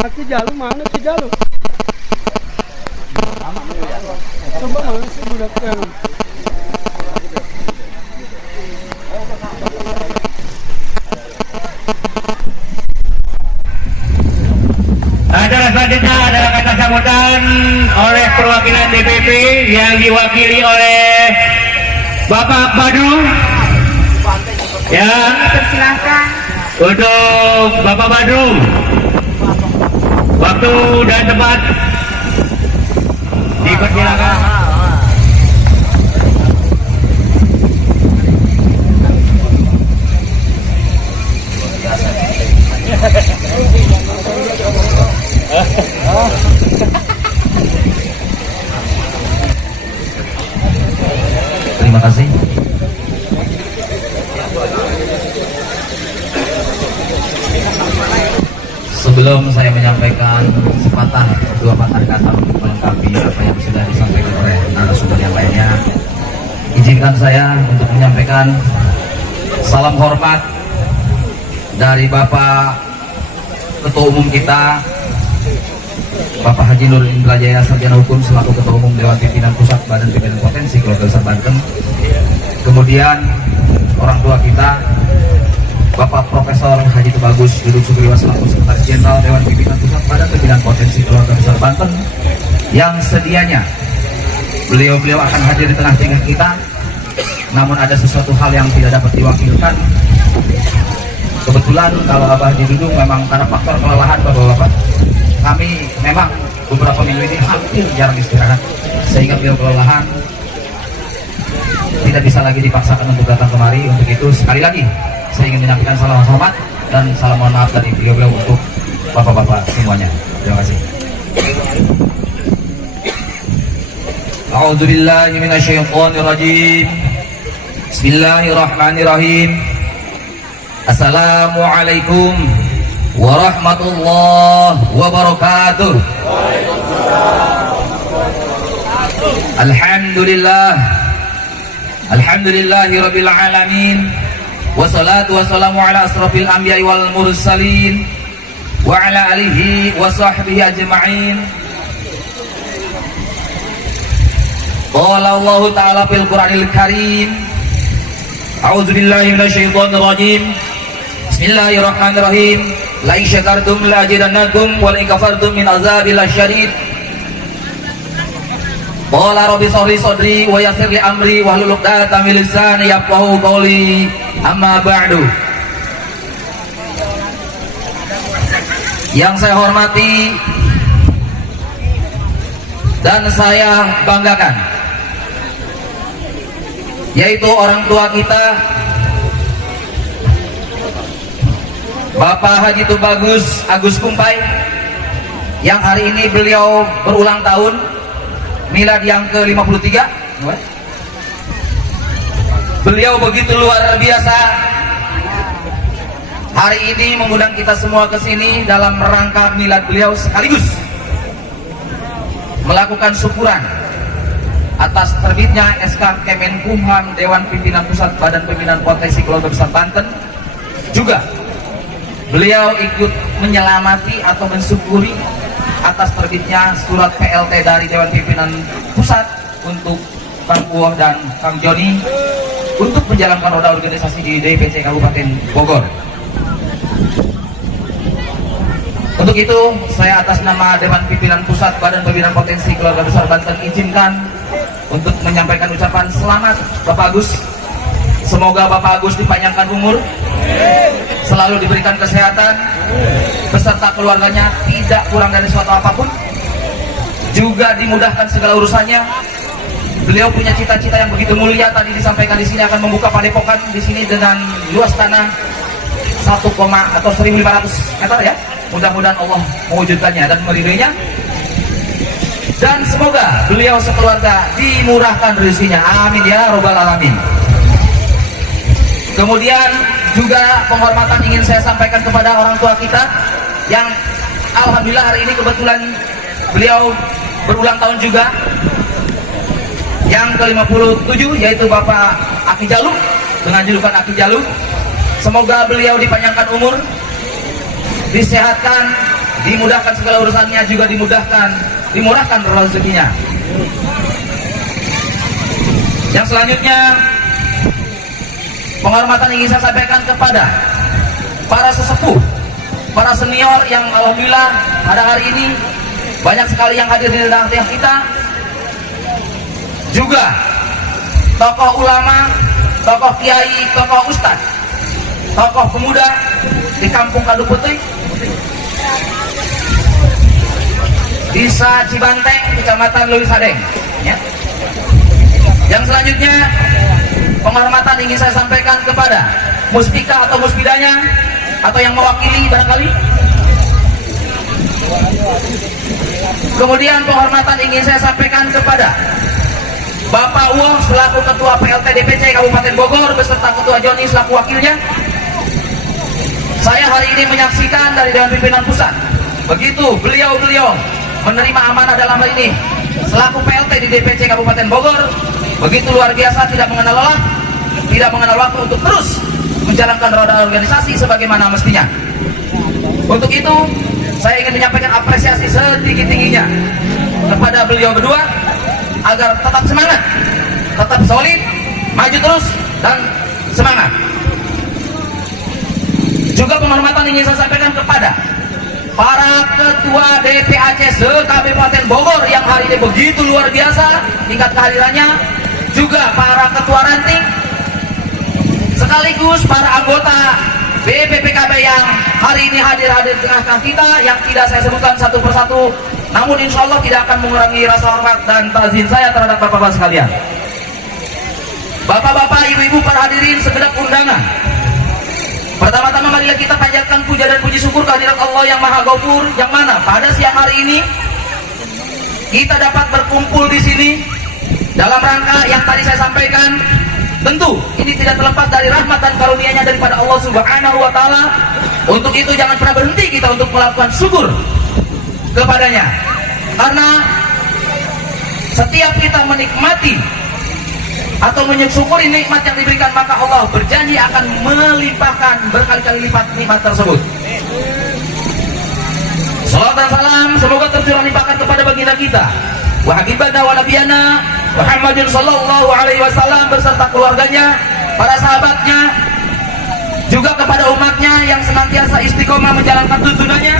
Ke jalur mana ke jalur? Coba mana sih budak yang selanjutnya adalah kata sambutan oleh perwakilan DPP yang diwakili oleh Bapak Badrung. Ya, Persilahkan. untuk Bapak Badrung, waktu dan tempat dipersilakan. Terima kasih. Sebelum saya menyampaikan sepatah dua patah kata untuk melengkapi apa yang sudah disampaikan oleh narasumber yang lainnya, izinkan saya untuk menyampaikan salam hormat dari Bapak Ketua Umum kita, Bapak Haji Nur Indrajaya Sarjana Hukum selaku Ketua Umum Dewan Pimpinan Pusat Badan Pimpinan Potensi Keluarga Besar Banten. Kemudian orang tua kita, Bapak Profesor Haji Tubagus Duduk Sugriwa selaku Sekretaris Jenderal Dewan Pimpinan Pusat Badan Pimpinan Potensi Keluarga Besar Banten, yang sedianya beliau akan hadir di tengah-tengah kita, namun ada sesuatu hal yang tidak dapat diwakilkan. Kebetulan kalau Abah Haji Dudung memang karena faktor kelelahan Bapak-Bapak, kami memang beberapa minggu ini hampir jarang istirahat, sehingga beliau kelelahan, tidak bisa lagi dipaksakan untuk datang kemari. Untuk itu sekali lagi saya ingin menyampaikan salam hormat dan salam mohon maaf dari beliau untuk bapak-bapak semuanya. Terima kasih. A'udzubillahi minasyaitonirrajim. Bismillahirrahmanirrahim. Assalamualaikum warahmatullahi wabarakatuh. Alhamdulillah. Alhamdulillahirabbil alamin. Wassalatu wassalamu ala asrafil anbiya'i wal mursalin wa ala alihi wa sahbihi ajma'in. Qala Allah ta'ala fil Qur'anil Karim. A'udzu billahi minasyaitonir rajim. Bismillahirrahmanirrahim. La in syakartum la azidannakum wa la in kafartum min azabil lasyadid. Qala rabbi shrah li sadri wa yassir li amri wahlul 'uqdatam min lisani yafqahu qawli. Amma ba'du. Yang saya hormati dan saya banggakan, yaitu orang tua kita Bapak Haji Tubagus Agus Kumpai, yang hari ini beliau berulang tahun, milad yang ke-53. Beliau begitu luar biasa hari ini mengundang kita semua ke sini dalam rangka milad beliau, sekaligus melakukan syukuran atas terbitnya SK Kemenkumham Dewan Pimpinan Pusat Badan Pimpinan Potensi Keluarga Besar Banten. Juga beliau ikut menyelamati atau mensyukuri atas terbitnya surat PLT dari Dewan Pimpinan Pusat untuk Kang Uwoh dan Kang Joni untuk menjalankan roda organisasi di DPC Kabupaten Bogor. Untuk itu, saya atas nama Dewan Pimpinan Pusat Badan Pimpinan Potensi Keluarga Besar Banten izinkan untuk menyampaikan ucapan selamat Bapak Agus. Semoga Bapak Agus dipanjangkan umur, selalu diberikan kesehatan beserta keluarganya, tidak kurang dari suatu apapun, juga dimudahkan segala urusannya. Beliau punya cita-cita yang begitu mulia, tadi disampaikan di sini akan membuka padepokan di sini dengan luas tanah 1,500 meter ya. Mudah-mudahan Allah mewujudkannya dan meridainya. Dan semoga beliau sekeluarga dimurahkan rezekinya. Amin ya robbal alamin. Kemudian juga penghormatan ingin saya sampaikan kepada orang tua kita yang alhamdulillah hari ini kebetulan beliau berulang tahun juga, yang ke-57, yaitu Bapak Aki Jaluk dengan julukan Aki Jaluk. Semoga beliau dipanjangkan umur, disehatkan, dimudahkan segala urusannya, juga dimurahkan rezekinya. Yang selanjutnya, penghormatan ingin saya sampaikan kepada para sesepuh, para senior yang alhamdulillah pada hari ini banyak sekali yang hadir di tengah kita. Juga tokoh ulama, tokoh kiai, tokoh ustadz, tokoh pemuda di Kampung Kadu Putih, Desa Cibanteng, Kecamatan Leuwi Sadeng ya. Yang selanjutnya, penghormatan ingin saya sampaikan kepada muspika atau muspidanya atau yang mewakili barangkali. Kemudian penghormatan ingin saya sampaikan kepada Bapak Uwong selaku Ketua PLT DPC Kabupaten Bogor beserta Ketua Joni selaku wakilnya. Saya hari ini menyaksikan dari Dewan Pimpinan Pusat, begitu beliau menerima amanah dalam hal ini selaku PLT di DPC Kabupaten Bogor, begitu luar biasa, tidak mengenal lelah, tidak mengenal waktu untuk terus menjalankan roda organisasi sebagaimana mestinya. Untuk itu saya ingin menyampaikan apresiasi setinggi-tingginya kepada beliau berdua agar tetap semangat, tetap solid, maju terus dan semangat. Juga penghormatan ingin saya sampaikan kepada para ketua DPAC se-Kabupaten Bogor yang hari ini begitu luar biasa tingkat kehadirannya, juga para ketua ranting sekaligus para anggota BPPKB yang hari ini hadir di tengah-tengah kita, yang tidak saya sebutkan satu persatu, namun insya Allah tidak akan mengurangi rasa hormat dan ta'zim saya terhadap bapak-bapak sekalian. Bapak-bapak, ibu-ibu, para hadirin segenap undangan, pertama-tama marilah kita panjatkan puja dan puji syukur kehadirat Allah yang Maha Ghafur, yang mana pada siang hari ini kita dapat berkumpul di sini dalam rangka yang tadi saya sampaikan. Tentu ini tidak terlepas dari rahmat dan karunia-Nya daripada Allah Subhanahu wa taala. Untuk itu jangan pernah berhenti kita untuk melakukan syukur kepadanya. Karena setiap kita menikmati atau mensyukuri nikmat yang diberikan, maka Allah berjanji akan melimpahkan berkali-kali lipat nikmat tersebut. Salawat dan salam semoga tercurah limpahkan kepada baginda kita wa habibana wa nabiyana Muhammadin sallallahu alaihi wasallam beserta keluarganya, para sahabatnya, juga kepada umatnya yang senantiasa istiqomah menjalankan tuntunannya.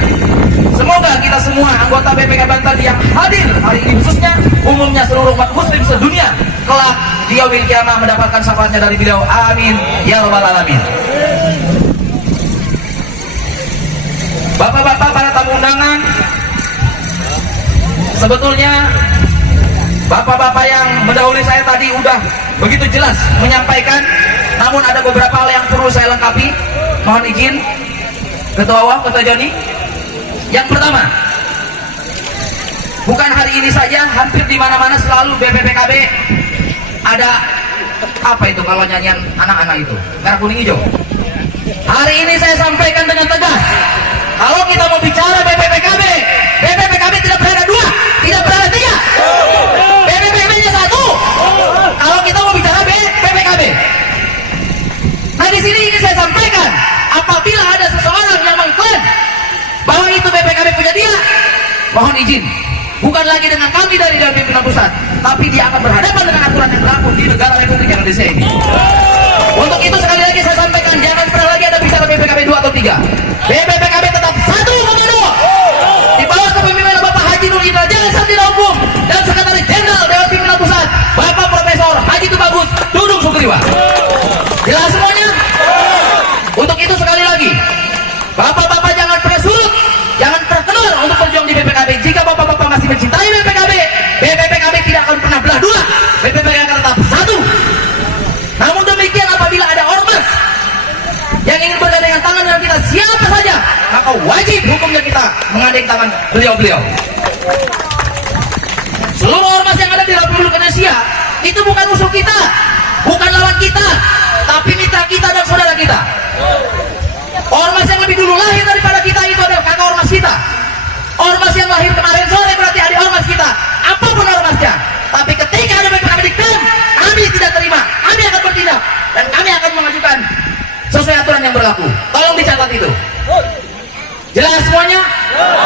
Semoga kita semua anggota BPK Banten yang hadir hari ini, khususnya umumnya seluruh umat muslim sedunia, kelak di yaumil kiamah mendapatkan syafaatnya dari beliau. Amin ya rabbal alamin. Bapak-bapak, para tamu undangan, sebetulnya bapak-bapak yang mendahului saya tadi udah begitu jelas menyampaikan, namun ada beberapa hal yang perlu saya lengkapi. Mohon izin Ketua Wah, Ketua Joni. Yang pertama, bukan hari ini saja, hampir di mana-mana selalu BPPKB ada apa itu kalau nyanyian anak-anak itu merah kuning hijau. Hari ini saya sampaikan dengan tegas, kalau kita mau bicara BPPKB tidak berada dua, tidak berada tiga. BPPKB-nya satu. Kalau kita mau bicara BPPKB. Nah di sini ini saya sampaikan, apabila ada seseorang yang mengklaim bahwa itu BPKB punya dia, mohon izin, bukan lagi dengan kami dari Dewan Pimpinan Pusat, tapi dia akan berhadapan dengan aturan yang berlaku di negara Republik Indonesia ini. Untuk itu sekali lagi saya sampaikan, jangan pernah lagi ada bicara BPKB 2 atau 3. BPPKB tetap 1,2 di bawah kepemimpinan Bapak Haji Nur Indra Jaya Sarjana Hukum dan Sekretaris Jenderal Dewan Pimpinan Pusat Bapak Profesor Haji Tubagus Dudung Sugriwa. Jelas semuanya? Untuk itu sekali lagi lagi, bapak-bapak jangan pernah surut, jangan terkenal untuk berjuang di BPKB. Jika bapak-bapak masih mencintai BPKB, BPKB tidak akan pernah belah dua, BPKB akan tetap satu. Namun demikian, apabila ada ormas yang ingin bergandengan tangan dengan kita siapa saja, maka wajib hukumnya kita mengandeng tangan beliau-beliau. Seluruh ormas yang ada di Republik Indonesia itu bukan musuh kita, bukan lawan kita, tapi mitra kita dan saudara kita. Ormas yang lebih dulu lahir daripada kita itu adalah kakak ormas kita. Ormas yang lahir kemarin sore berarti adik ormas kita, apapun ormasnya. Tapi ketika ada BPKB di KAM, kami tidak terima, kami akan bertindak dan kami akan mengajukan sesuai aturan yang berlaku. Tolong dicatat itu. Jelas semuanya?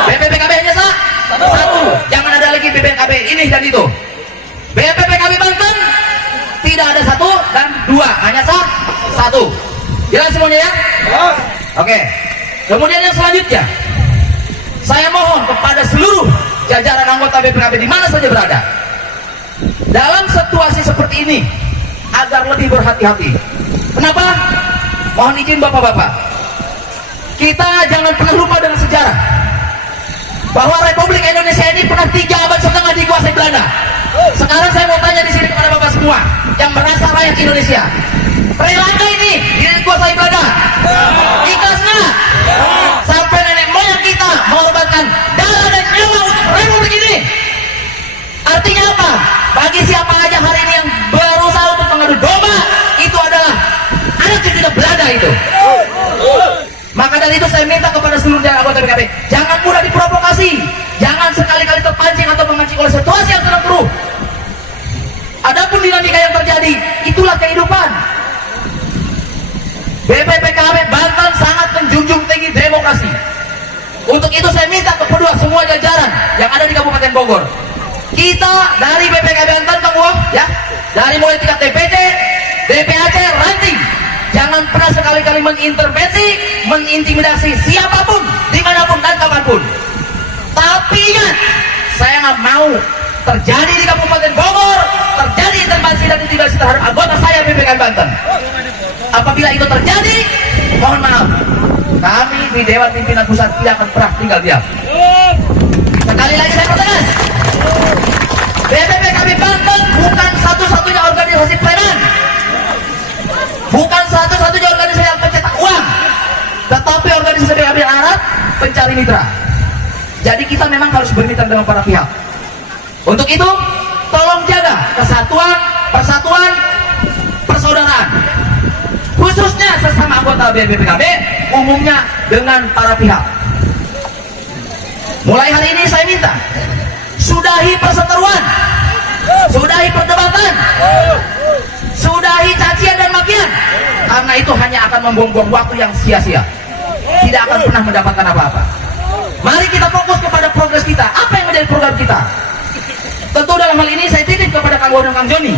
BPKB hanya satu. Jangan ada lagi BPKB ini dan itu. BPKB Banten tidak ada satu dan dua, hanya satu. Jelas semuanya ya? Oke. Kemudian yang selanjutnya, saya mohon kepada seluruh jajaran anggota BPKB di mana saja berada, dalam situasi seperti ini agar lebih berhati-hati. Kenapa? Mohon izin bapak-bapak, kita jangan pernah lupa dengan sejarah bahwa Republik Indonesia ini pernah 3 abad setengah dikuasai Belanda. Sekarang saya mau tanya di sini kepada bapak semua yang merasa rakyat Indonesia, rela nggak ini dikuasai Belanda? Ikhlas nggak? Sampai nenek moyang kita mengorbankan darah dan nyawa untuk Republik ini. Artinya apa? Bagi siapa aja hari ini yang berusaha untuk mengadu domba, itu adalah anak cucu Belanda itu. Maka dari itu saya minta kepada seluruh anggota BPKB, jangan mudah diprovokasi, jangan sekali-kali terpancing atau memancing oleh situasi yang sedang keruh. Adapun dinamika yang terjadi, itulah kehidupan. BPKB Banten sangat menjunjung tinggi demokrasi. Untuk itu saya minta kepada semua jajaran yang ada di Kabupaten Bogor, kita dari BPKB Banten, Kang Wong, ya, dari mulai tingkat DPC, DPAC, ranting, jangan pernah sekali-kali mengintervensi, mengintimidasi siapapun, dimanapun dan kapanpun. Tapi ingat, saya nggak mau terjadi di Kabupaten Bogor, terjadi intervensi dan intimidasi terhadap anggota saya BPKB Banten. Apabila itu terjadi, mohon maaf, kami di Dewan Pimpinan Pusat tidak akan pernah tinggal diam. Sekali lagi saya pertegas, BPKB Banten bukan satu-satunya organisasi preman, bukan satu-satunya organisasi yang pencetak uang, tetapi organisasi BPKB Arab pencari mitra. Jadi kita memang harus bermitra dengan para pihak. Untuk itu, tolong jaga kesatuan, persatuan, persaudaraan, khususnya sesama anggota BPKB, umumnya dengan para pihak. Mulai hari ini saya minta, sudahi perseteruan, sudahi perdebatan, sudahi cacian dan makian, karena itu hanya akan membuang-buang waktu yang sia-sia, tidak akan pernah mendapatkan apa-apa. Mari kita fokus kepada progres kita. Apa yang menjadi program kita? Tentu dalam hal ini saya titip kepada Kang Won dan Kang Joni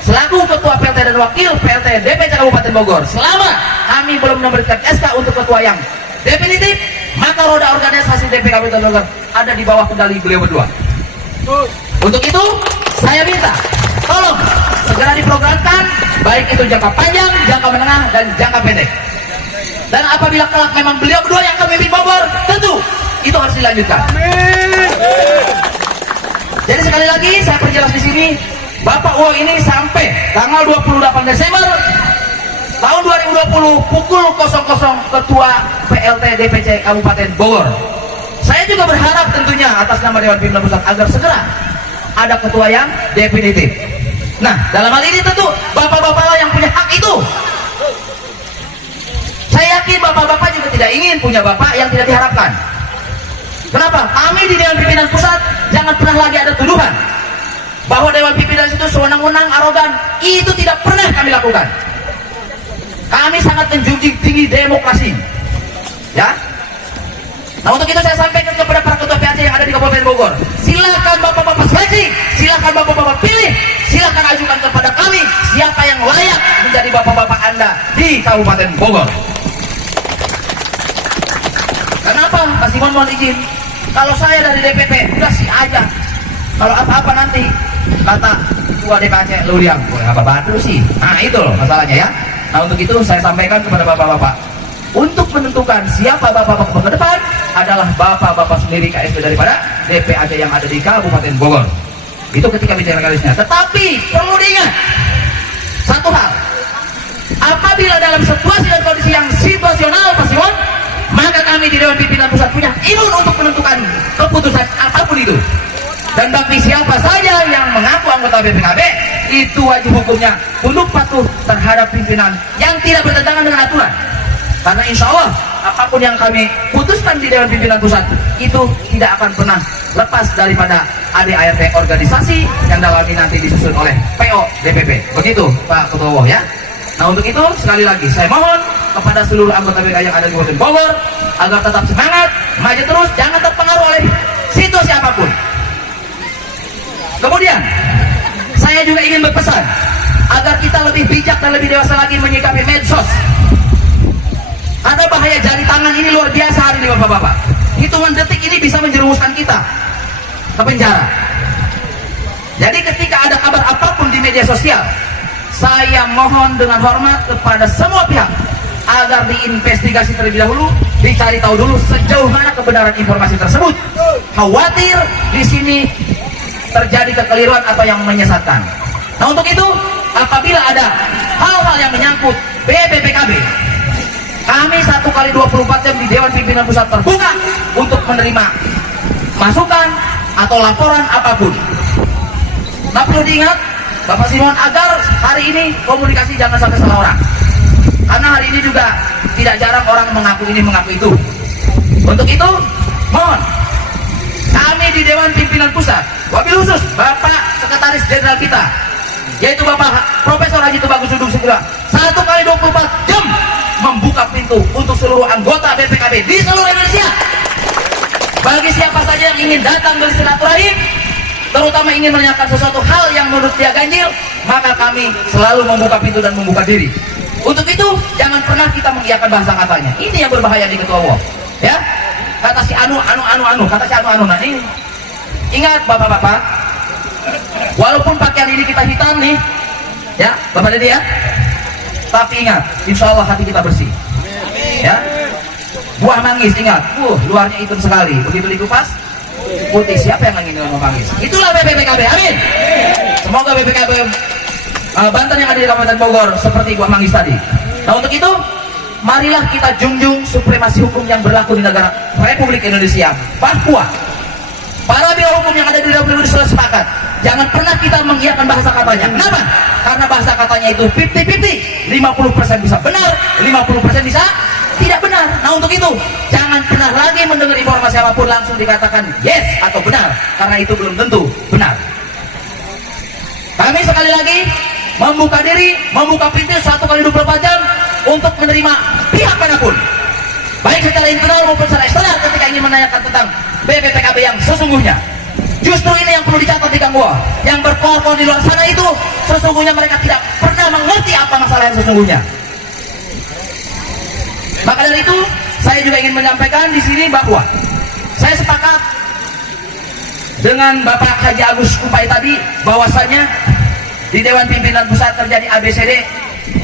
selaku Ketua PLT dan Wakil PLT DPC Kabupaten Bogor. Selama kami belum memberikan SK untuk ketua yang definitif, maka roda organisasi DPK Kabupaten Bogor ada di bawah kendali beliau berdua. Untuk itu saya minta tolong segera diprogramkan, baik itu jangka panjang, jangka menengah, dan jangka pendek. Dan apabila kelak memang beliau berdua yang akan memimpin Bogor, tentu itu harus dilanjutkan. Jadi sekali lagi saya perjelas di sini, Bapak Uwo ini sampai tanggal 28 Desember tahun 2020 pukul 00 Ketua PLT DPC Kabupaten Bogor. Saya juga berharap tentunya atas nama Dewan Pimpinan Pusat agar segera ada ketua yang definitif. Nah, dalam hal ini tentu bapak-bapak yang punya hak itu. Saya yakin bapak-bapak juga tidak ingin punya bapak yang tidak diharapkan. Kenapa? Kami di Dewan Pimpinan Pusat jangan pernah lagi ada tuduhan bahwa Dewan Pimpinan itu sewenang-wenang, arogan. Itu tidak pernah kami lakukan. Kami sangat menjunjung tinggi demokrasi, ya. Nah, untuk itu saya sampaikan kepada para ketua PAC yang ada di Kabupaten Bogor, silakan bapak-bapak seleksi, silakan bapak-bapak pilih, silakan ajukan kepada kami siapa yang layak menjadi bapak-bapak Anda di Kabupaten Bogor. Kenapa? Mas Simon mohon izin, kalau saya dari DPP udah sih aja, kalau apa-apa nanti kata ketua DPC lu diam, boleh apa bantu sih. Nah itu loh masalahnya ya. Nah untuk itu saya sampaikan kepada bapak-bapak, untuk menentukan siapa bapak-bapak ke depan adalah bapak-bapak sendiri KSP daripada DPAD yang ada di Kabupaten Bogor. Itu ketika bicara garisnya. Tetapi perlu diingat satu hal, apabila dalam situasi dan kondisi yang situasional Pak Simon, maka kami di Dewan Pimpinan Pusat punya imun untuk menentukan keputusan apapun itu. Dan bagi siapa saja yang mengaku anggota BPKB, itu wajib hukumnya tunduk patuh terhadap pimpinan yang tidak bertentangan dengan aturan. Karena insya Allah apapun yang kami putuskan di Dewan Pimpinan Pusat itu tidak akan pernah lepas daripada ADART organisasi yang dalam ini nanti disusun oleh PO DPP. Begitu Pak Ketua Umum ya. Nah untuk itu sekali lagi saya mohon kepada seluruh anggota BPK yang ada di Kabupaten Bogor agar tetap semangat, maju terus, jangan terpengaruh oleh situasi apapun. Kemudian saya juga ingin berpesan agar kita lebih bijak dan lebih dewasa lagi menyikapi medsos. Ada bahaya jari tangan ini luar biasa hari ini Bapak-bapak. Hitungan detik ini bisa menjerumuskan kita ke penjara. Jadi ketika ada kabar apapun di media sosial, saya mohon dengan hormat kepada semua pihak agar diinvestigasi terlebih dahulu, dicari tahu dulu sejauh mana kebenaran informasi tersebut. Khawatir di sini terjadi kekeliruan atau yang menyesatkan. Nah untuk itu, apabila ada hal-hal yang menyangkut BPKB, kami 1x24 jam di Dewan Pimpinan Pusat terbuka untuk menerima masukan atau laporan apapun. Nah perlu diingat Bapak Simon agar hari ini komunikasi jangan sampai salah orang. Karena hari ini juga tidak jarang orang mengaku ini mengaku itu. Untuk itu, mohon kami di Dewan Pimpinan Pusat, wabil khusus Bapak Sekretaris Jenderal kita, yaitu Bapak Profesor Haji Tubagus Dudung segera 1x24 jam membuka pintu untuk seluruh anggota BPKB di seluruh Indonesia. Bagi siapa saja yang ingin datang bersilaturahim, terutama ingin menanyakan sesuatu hal yang menurut dia ganjil, maka kami selalu membuka pintu dan membuka diri. Untuk itu, jangan pernah kita mengiyakan bahasa katanya. Ini yang berbahaya di Ketua Umum. Ya, kata si anu, kata si anu. Nah ini, ingat bapak-bapak, walaupun pakaian ini kita hitam nih, ya, Bapak Dedi ya, tapi ingat, insya Allah hati kita bersih. Ya, buah manggis ingat, luarnya hitam sekali, begitu dikupas putih. Siapa yang ingin minum manggis? Itulah BPKB, amin. Semoga BPKB Banten yang ada di Kabupaten Bogor seperti buah manggis tadi. Nah untuk itu, marilah kita junjung supremasi hukum yang berlaku di negara Republik Indonesia. Bahwa para biro hukum yang ada di Republik Indonesia sudah sepakat, jangan pernah kita mengiyakan bahasa katanya. Kenapa? Karena bahasa katanya itu 50-50, 50% bisa benar, 50% bisa tidak benar. Nah untuk itu, jangan pernah lagi mendengar informasi apapun langsung dikatakan yes atau benar, karena itu belum tentu benar. Kami sekali lagi membuka diri, membuka pintu 1x24 jam untuk menerima pihak manapun, baik secara internal maupun secara eksternal, ketika ingin menanyakan tentang BPKB yang sesungguhnya. Justru ini yang perlu dicatat di Kanggoa. Yang berkorban di luar sana itu sesungguhnya mereka tidak pernah mengerti apa masalah yang sesungguhnya. Maka dari itu, saya juga ingin menyampaikan di sini bahwa saya sepakat dengan Bapak Haji Agus Kumpai tadi, bahwasanya di Dewan Pimpinan Pusat terjadi ABCD.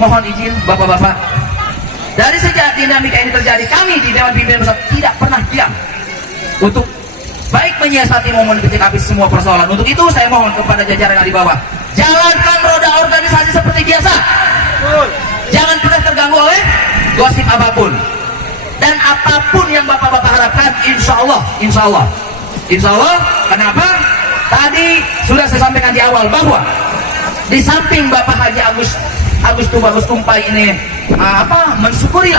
Mohon izin Bapak-bapak, dari sejak dinamika ini terjadi, kami di Dewan Pimpinan Pusat tidak pernah diam untuk baik menyiasati momen ketika habis semua persoalan. Untuk itu saya mohon kepada jajaran yang di bawah, jalankan roda organisasi seperti biasa. Jangan pernah terganggu oleh gosip apapun. Dan apapun yang Bapak-bapak harapkan, insya Allah. Kenapa? Tadi sudah saya sampaikan di awal bahwa di samping Bapak Haji Agus Tubagus Kumpai ini mensyukuri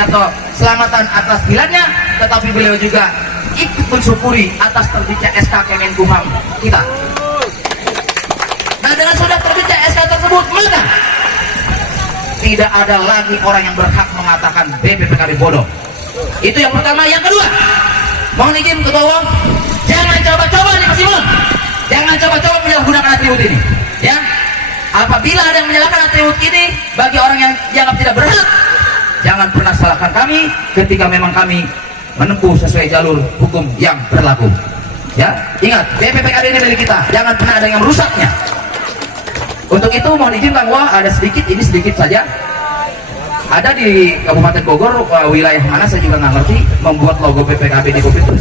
atau selamatan atas pilihannya, tetapi beliau juga ikut mensyukuri atas terbitnya SK Kemenkumham kita. Nah dengan sudah terbitnya SK tersebut, maka tidak ada lagi orang yang berhak mengatakan BPKB bodoh. Itu yang pertama. Yang kedua, mohon izin Ketua Umum, jangan coba-coba nih Mas Simon, jangan coba-coba menyalahgunakan atribut ini. Ya, apabila ada yang menyalahkan atribut ini bagi orang yang dianggap tidak berhak, jangan pernah salahkan kami ketika memang kami menempuh sesuai jalur hukum yang berlaku. Ya, ingat, BPKB ini milik kita, jangan pernah ada yang merusaknya. Untuk itu mohon izin Kang Wah, ada sedikit, ini sedikit saja. ada di Kabupaten Bogor, wilayah mana saya juga nggak ngerti, membuat logo BPKB di kopi itu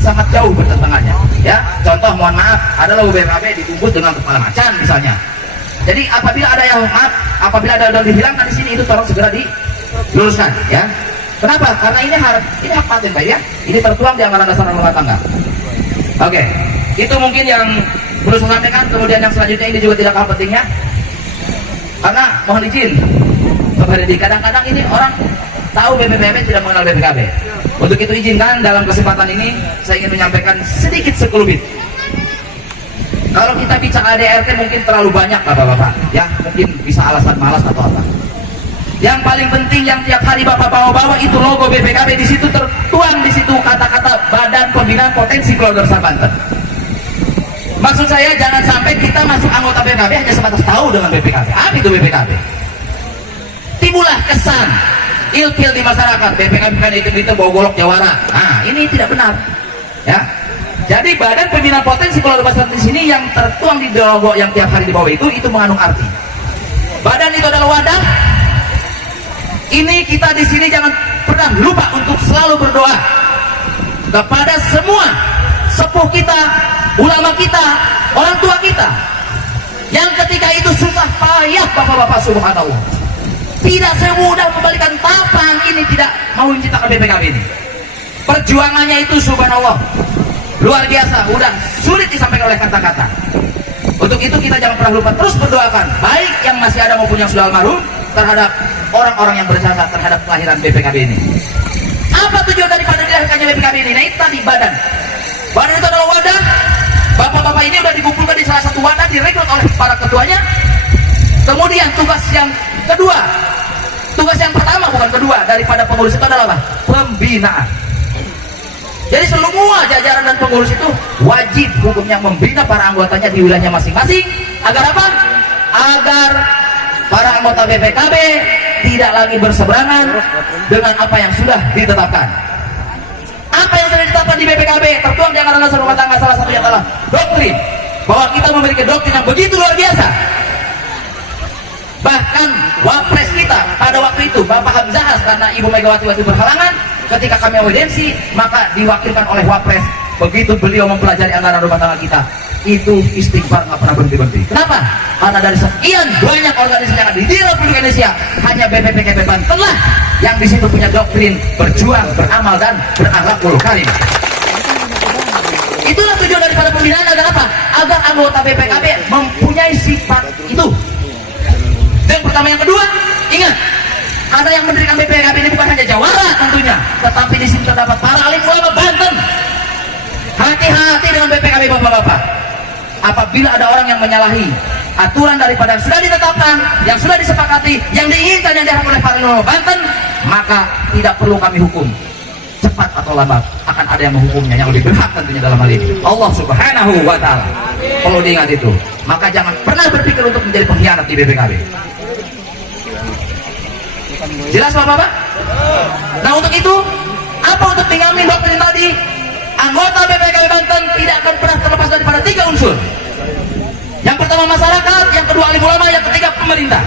sangat jauh bertentangannya. Ya, contoh mohon maaf, ada logo BPKB dibungkus dengan kepala macan misalnya. Jadi apabila ada yang apabila ada yang dihilangkan di sini, itu tolong segera diluruskan, ya. Kenapa? Karena ini hak paten, Pak, ya. Ini tertuang di anggaran dasar rumah tangga. Oke, itu mungkin yang perlu saya sampaikan. Kemudian yang selanjutnya ini juga tidak kalah pentingnya, karena mohon izin, kadang-kadang ini orang tahu BPKB tidak mengenal BPKB. Untuk itu izinkan dalam kesempatan ini saya ingin menyampaikan sedikit sekelumit. Kalau kita bicara ADRT mungkin terlalu banyak Bapak-bapak, ya mungkin bisa alasan malas atau apa. Yang paling penting yang tiap hari Bapak bawa-bawa itu logo BPKB, di situ tertuang di situ kata-kata Badan Pembinaan Potensi Keluarga Besar Banten. Maksud saya jangan sampai kita masuk anggota BPKB hanya sebatas tahu dengan BPKB. Apa itu BPKB? Timbullah kesan ilfil di masyarakat, BPKB kan itu bawa golok jawara. Nah, ini tidak benar. Ya. Jadi Badan Pembinaan Potensi Keluarga Besar di sini yang tertuang di logo yang tiap hari dibawa itu mengandung arti. Badan itu adalah wadah. Ini kita di sini jangan pernah lupa untuk selalu berdoa kepada semua sepuh kita, ulama kita, orang tua kita yang ketika itu susah payah Bapak-bapak subhanallah. Tidak semudah membalikan tampang ini, tidak mau menciptakan BPKB ini. Perjuangannya itu subhanallah luar biasa, udah sulit disampaikan oleh kata-kata. Untuk itu kita jangan pernah lupa terus berdoakan, baik yang masih ada maupun yang sudah almarhum, terhadap orang-orang yang berjasa terhadap kelahiran BPKB ini. Apa tujuan daripada dilahirkannya BPKB ini? Nah itu tadi badan. Badan itu adalah wadah. Bapak-bapak ini sudah dikumpulkan di salah satu wadah, direkrut oleh para ketuanya. Kemudian tugas yang kedua, tugas yang pertama bukan kedua daripada pengurus itu adalah apa? Pembinaan. Jadi semua jajaran dan pengurus itu wajib hukumnya membina para anggotanya di wilayahnya masing-masing. Agar apa? Agar para anggota BPKB tidak lagi berseberangan dengan apa yang sudah ditetapkan. Apa yang sudah ditetapkan di BPKB tertuang di anggaran dasar rumah tangga, salah satunya adalah doktrin, bahwa kita memiliki doktrin yang begitu luar biasa. Bahkan wapres kita pada waktu itu Bapak Hamzahas, karena Ibu Megawati waktu berhalangan ketika kami audiensi, maka diwakilkan oleh wapres. Begitu beliau mempelajari anggaran rumah tangga kita, itu istighfar nggak pernah berhenti-berhenti. Kenapa? Karena dari sekian banyak organisasi yang ada di Republik Indonesia, hanya BPKB Banten lah yang di situ punya doktrin berjuang, beramal dan berakhlakul karim. Itulah tujuan daripada pembinaan, agar apa? Agar anggota BPKB mempunyai sifat itu. Dan pertama, yang kedua, ingat, karena yang mendirikan BPKB ini bukan hanya jawara tentunya, tetapi di sini terdapat para alim ulama Banten. Hati-hati dengan BPKB Bapak-bapak. Apabila ada orang yang menyalahi aturan daripada yang sudah ditetapkan, yang sudah disepakati, yang diinginkan, yang diharapkan oleh para ulama Banten, maka tidak perlu kami hukum. Cepat atau lambat akan ada yang menghukumnya, yang lebih berhak tentunya dalam hal ini, Allah Subhanahu wa Ta'ala. Perlu diingat itu. Maka jangan pernah berpikir untuk menjadi pengkhianat di BPKB. Jelas Bapak-bapak? Nah, untuk itu, apa untuk mengamin doktrin tadi? Anggota BPKB Banten tidak akan pernah terlepas daripada 3 unsur. Yang pertama masyarakat, yang kedua alim ulama, yang ketiga pemerintah.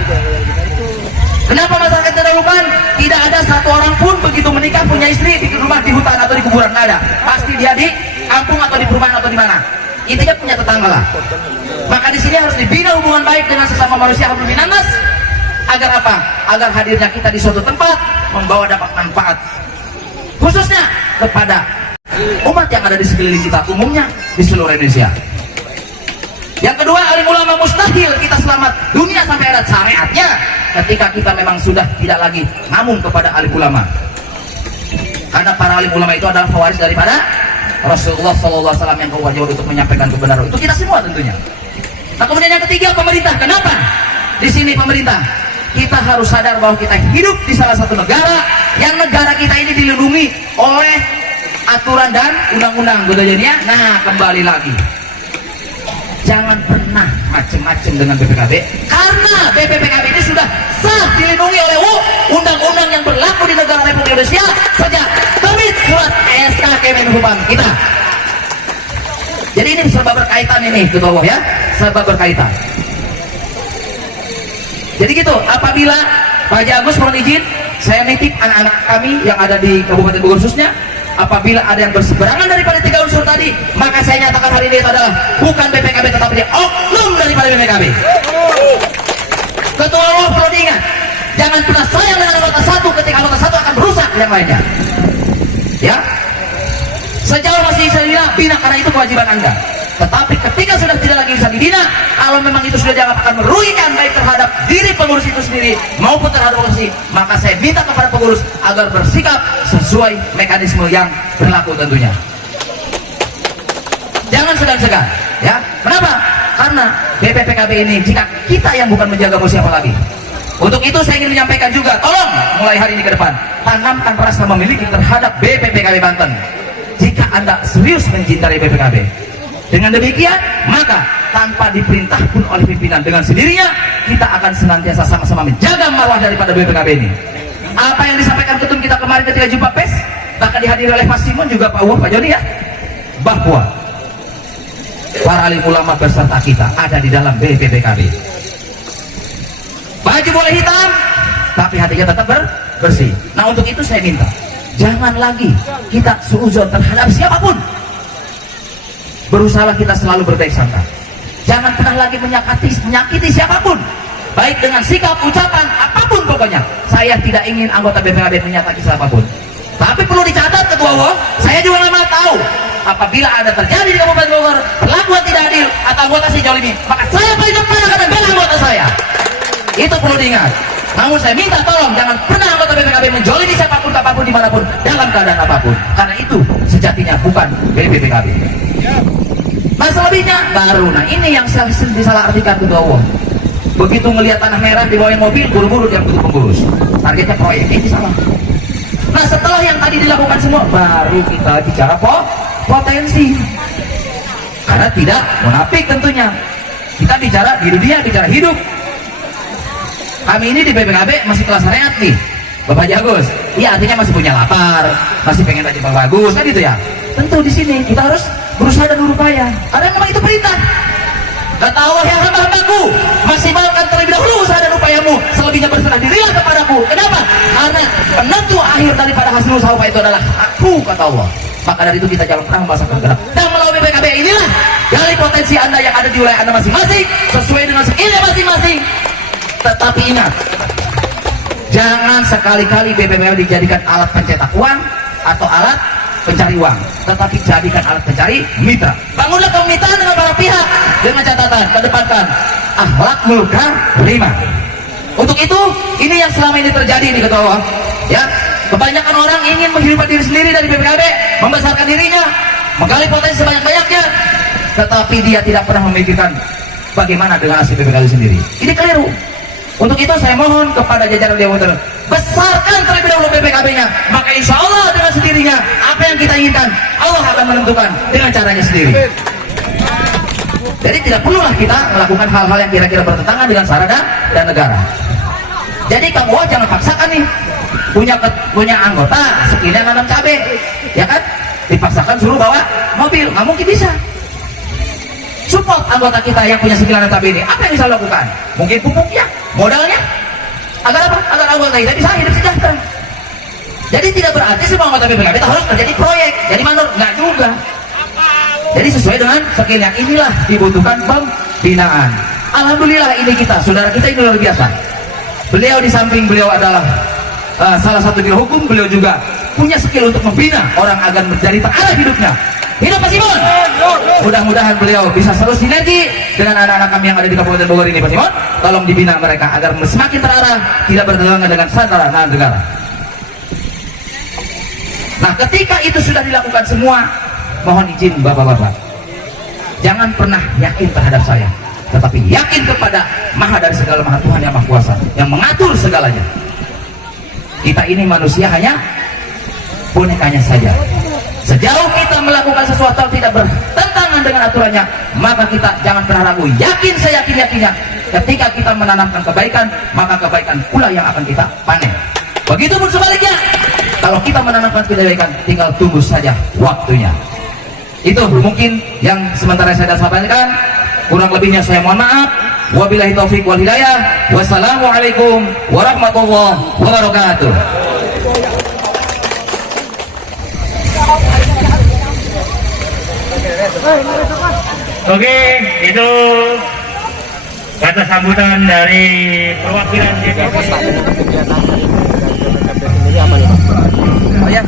Kenapa masyarakat terdahulukan? Tidak ada satu orang pun begitu menikah punya istri di rumah, di hutan atau di kuburan, nggak ada. Pasti dia di kampung atau di perumahan atau di mana. Intinya punya tetangga lah. Maka di sini harus dibina hubungan baik dengan sesama manusia, hablum minannas. Agar apa? Agar hadirnya kita di suatu tempat membawa dampak manfaat, khususnya kepada umat yang ada di sekeliling kita, umumnya di seluruh Indonesia. Yang kedua, alim ulama mustahil kita selamat dunia sampai akhirat syariatnya ketika kita memang sudah tidak lagi ngamun kepada alim ulama. Karena para alim ulama itu adalah pewaris daripada Rasulullah SAW yang kewajiban untuk menyampaikan kebenaran itu kita semua tentunya. Nah, kemudian yang ketiga, pemerintah. Kenapa? Di sini pemerintah, kita harus sadar bahwa kita hidup di salah satu negara yang negara kita ini dilindungi oleh aturan dan undang-undang, ya. Nah, kembali lagi, jangan pernah macem-macem dengan BPKB, karena BPKB ini sudah sah dilindungi oleh undang-undang yang berlaku di negara Republik Indonesia sejak terbit surat SK Kemenhubam kita. Jadi ini serba berkaitan ini, Ketua Allah ya, serba berkaitan. Jadi gitu, apabila Pak Haji Agus mohon izin, saya nitip anak-anak kami yang ada di Kabupaten Bogor khususnya, apabila ada yang berseberangan daripada 3 unsur tadi, maka saya nyatakan hari ini itu adalah bukan BPKB tetapi dia oknum daripada BPKB. Ketua Allah perlu diingat, jangan pernah sayang dengan anggota satu ketika anggota satu akan merusak yang lainnya. Ya, sejauh masih bisa dibina, bina karena itu kewajiban Anda. Tetapi ketika sudah tidak lagi bisa dibina, kalau memang itu sudah dianggap akan merugikan baik terhadap diri pengurus itu sendiri maupun terhadap organisasi, maka saya minta kepada pengurus agar bersikap sesuai mekanisme yang berlaku tentunya. Jangan segan-segan, ya. Kenapa? Karena BPPKB ini jika kita yang bukan menjaga mau siapa lagi. Untuk itu saya ingin menyampaikan juga, tolong mulai hari ini ke depan tanamkan rasa memiliki terhadap BPPKB Banten. Jika Anda serius mencintai BPKB, dengan demikian maka tanpa diperintah pun oleh pimpinan, dengan sendirinya kita akan senantiasa sama-sama menjaga marwah daripada BPKB ini. Apa yang disampaikan ketum kita kemarin ketika jumpa pers, bahkan dihadiri oleh Pak Simon juga Pak Uwah, Pak Joni ya, bahwa para alim ulama beserta kita ada di dalam BPPKB. Baju boleh hitam, tapi hatinya tetap bersih. Nah untuk itu saya minta, jangan lagi kita suuzon terhadap siapapun. Berusahalah kita selalu berbaik sangka. Jangan pernah lagi menyakiti siapapun, baik dengan sikap, ucapan, apapun pokoknya. Saya tidak ingin anggota BPKB menyakiti siapapun. Tapi perlu dicatat Ketua Wo, saya juga lama tahu apabila ada terjadi di Kabupaten Bogor perlakuan tidak adil atau anggota si jolimi, maka saya paling depan akan membela anggota saya. Itu perlu diingat. Namun saya minta tolong jangan pernah anggota BPKB menjolimi siapapun, apapun, dimanapun, dalam keadaan apapun. Karena itu sejatinya bukan BPKB. Nah selebihnya baru, nah ini yang disalahartikan Ketua Umum. Begitu melihat tanah merah dibawain mobil, buru-buru dia butuh pengurus. Targetnya proyek, ini salah. Nah setelah yang tadi dilakukan semua, baru kita bicara potensi. Karena tidak munafik tentunya. Kita bicara di dunia, bicara hidup. Kami ini di BPKB masih kelas syariat nih, Bapak Jagus. Iya artinya masih punya lapar, masih pengen baju yang bagus, kan gitu ya. Tentu di sini kita harus berusaha dan berupaya. Karena memang itu perintah. Kata Allah, yang hamba-hambaku maksimalkan terlebih dahulu usaha dan upayamu, selebihnya berserah dirilah kepadaku. Kenapa? Karena penentu akhir daripada hasil usaha upaya itu adalah aku, kata Allah. Maka dari itu kita jangan pernah memasakkan gerak. Dan melalui BPKB inilah gali potensi Anda yang ada di wilayah Anda masing-masing sesuai dengan skillnya masing-masing. Tetapi ingat, jangan sekali-kali BPKB dijadikan alat pencetak uang atau alat pencari uang, tetapi jadikan alat pencari mitra. Bangunlah kemitraan dengan para pihak dengan catatan kedepankan akhlak munkar terima. Untuk itu ini yang selama ini terjadi di Ketua Allah, ya. Kebanyakan orang ingin menghidupkan diri sendiri dari BPKB, membesarkan dirinya, menggali potensi sebanyak-banyaknya, tetapi dia tidak pernah memikirkan bagaimana dengan hasil BPKB sendiri. Ini keliru. Untuk itu saya mohon kepada jajaran Dewan Muter, besarkan terlebih dahulu BPKB-nya, maka insya Allah dengan sendirinya apa yang kita inginkan Allah akan menentukan dengan caranya sendiri. Jadi tidak perlulah kita melakukan hal-hal yang kira-kira bertentangan dengan syariat dan negara. Jadi kamu jangan paksakan nih punya anggota skillnya nanam cabai, ya kan? Dipaksakan suruh bawa mobil, nggak mungkin bisa. Support anggota kita yang punya skill nanam cabai ini, apa yang bisa lakukan? Mungkin pupuknya, modalnya, agar apa? Agar anggota kita bisa hidup sejahtera. Jadi tidak berarti semua anggota BPKB kita harus terjadi proyek, jadi mandor, nggak juga. Jadi sesuai dengan skillnya, inilah dibutuhkan pembinaan. Alhamdulillah ini kita, saudara kita ini luar biasa. Beliau di samping beliau adalah salah satu biro hukum, beliau juga punya skill untuk membina orang agar menjadi terarah hidupnya. Hidup Pak Simon. Mudah-mudahan beliau bisa selalu sinergi dengan anak-anak kami yang ada di Kabupaten Bogor ini, Pak Simon. Tolong dibina mereka agar semakin terarah, tidak bertentangan dengan syariat dan negara. Nah, ketika itu sudah dilakukan semua, mohon izin Bapak-bapak, jangan pernah yakin terhadap saya, tetapi yakin kepada Maha dari segala Maha, Tuhan yang Maha Kuasa, yang mengatur segalanya. Kita ini manusia hanya bonekanya saja. Sejauh kita melakukan sesuatu yang tidak bertentangan dengan aturannya, maka kita jangan pernah ragu, yakin seyakin-yakinnya, ketika kita menanamkan kebaikan, maka kebaikan pula yang akan kita panen. Begitupun sebaliknya, kalau kita menanamkan kebaikan, tinggal tunggu saja waktunya. Itu mungkin yang sementara saya sampaikan. Kurang lebihnya saya mohon maaf. Wabillahi taufik wal hidayah. Wassalamualaikum warahmatullahi wabarakatuh. Oke, itu kata sambutan dari perwakilan DPP. Oh ya.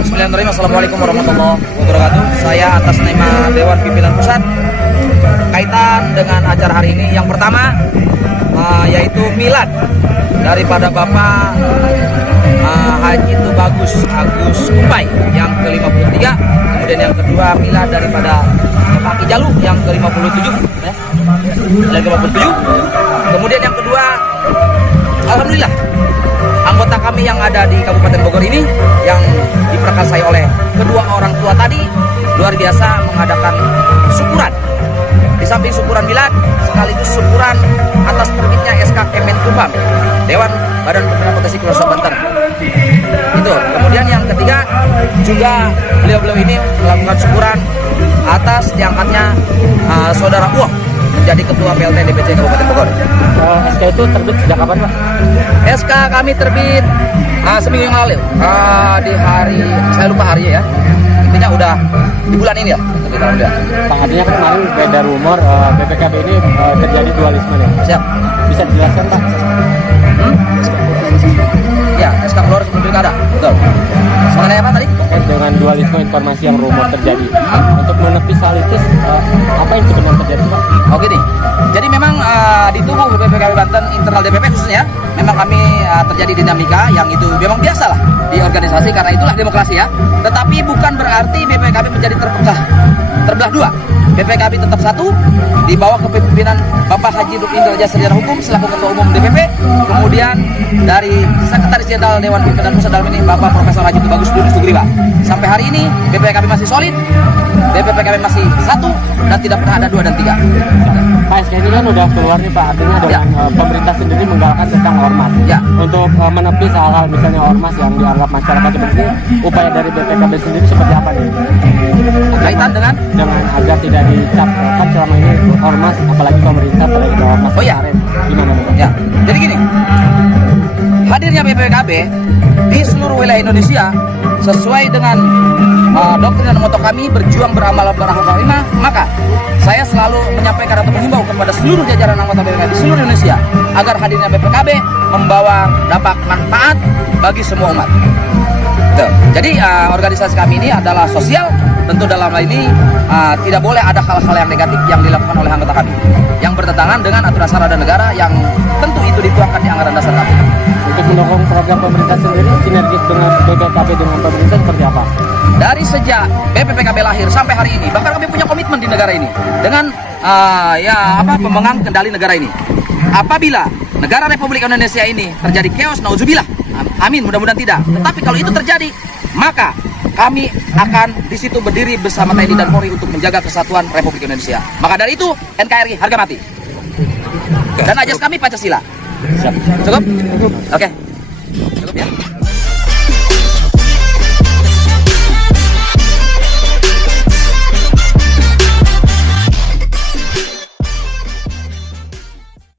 Bismillahirrahmanirrahim. Assalamualaikum warahmatullahi wabarakatuh. Saya atas nama Dewan Pimpinan Pusat kaitan dengan acara hari ini. Yang pertama yaitu milad daripada Bapak Haji Tubagus Agus Kumpai yang ke-53. Kemudian yang kedua milad daripada Bapak Ki Jalu yang ke-57 ya. Yang ke-57. Kemudian yang kedua, alhamdulillah anggota kami yang ada di Kabupaten Bogor ini yang diperkasai oleh kedua orang tua tadi luar biasa mengadakan syukuran. Di samping syukuran milad sekaligus syukuran atas terbitnya SK Kemenkumham Dewan Badan Pembinaan Potensi Kelurahan Banten. Itu. Kemudian yang ketiga juga beliau-beliau ini melakukan syukuran atas diangkatnya saudara Uwah menjadi ketua PLT DPC Kabupaten Bogor. SK itu terbit sejak kapan, Pak? SK kami terbit seminggu yang lalu di hari, saya lupa harinya ya. Intinya udah di bulan ini ya. Pak, artinya kan kemarin beredar rumor BPKB ini terjadi dualisme nih. Siap. Bisa dijelaskan, Pak? Ya, SK keluar sebelum pilkada. Betul. Mengenai apa tadi? Terkait dengan dualisme informasi yang rumor terjadi. Untuk menepis hal itu, apa yang sebenarnya terjadi, Pak? Oh gini, jadi memang di tubuh BPKB Banten internal DPP khususnya, memang kami terjadi dinamika yang itu memang biasa lah di organisasi karena itulah demokrasi ya. Tetapi bukan berarti BPKB menjadi terbelah dua. BPKB tetap satu di bawah kepemimpinan Bapak Haji Indra Sarjana Hukum selaku Ketua Umum DPP. Kemudian dari Sekretaris Jenderal Dewan Pimpinan Pusat dalam ini Bapak Profesor Haji Tubagus Sugriwa. Sampai hari ini BPKB masih solid, BPKB masih satu dan tidak pernah ada 2 dan 3. Pak, SK ini kan udah keluar nih, Pak. Artinya dengan pemerintah sendiri menggalakkan tentang ormas. Ya. Untuk menepis hal-hal misalnya ormas yang dianggap masyarakat seperti ini, upaya dari BPKB sendiri seperti apa nih? Kaitan dengan agar tidak dicap kan selama ini ormas, apalagi pemerintah pada ormas. Oh ya. Kemarin. Gimana, Pak? Ya, jadi gini, hadirnya BPKB di seluruh wilayah Indonesia sesuai dengan doktrin dan moto kami berjuang beramal berakhlak karimah, maka saya selalu menyampaikan atau menghimbau kepada seluruh jajaran anggota BPKB di seluruh Indonesia agar hadirnya BPKB membawa dampak manfaat bagi semua umat. Tuh. Jadi organisasi kami ini adalah sosial, tentu dalam hal ini tidak boleh ada hal-hal yang negatif yang dilakukan oleh anggota kami yang bertentangan dengan aturan sara dan negara yang tentu itu dituangkan di anggaran dasar kami. Untuk mendukung program pemerintah sendiri, sinergis dengan BPKB dengan pemerintah seperti apa? Dari sejak BPKB lahir sampai hari ini, bahkan kami punya komitmen di negara ini dengan pemegang kendali negara ini. Apabila negara Republik Indonesia ini terjadi chaos, nauzubillah, amin, mudah-mudahan tidak. Tetapi kalau itu terjadi, maka kami akan di situ berdiri bersama TNI dan Polri untuk menjaga kesatuan Republik Indonesia. Maka dari itu NKRI harga mati. Dan ajas kami Pancasila. Siap. Cukup? Oke. Cukup ya.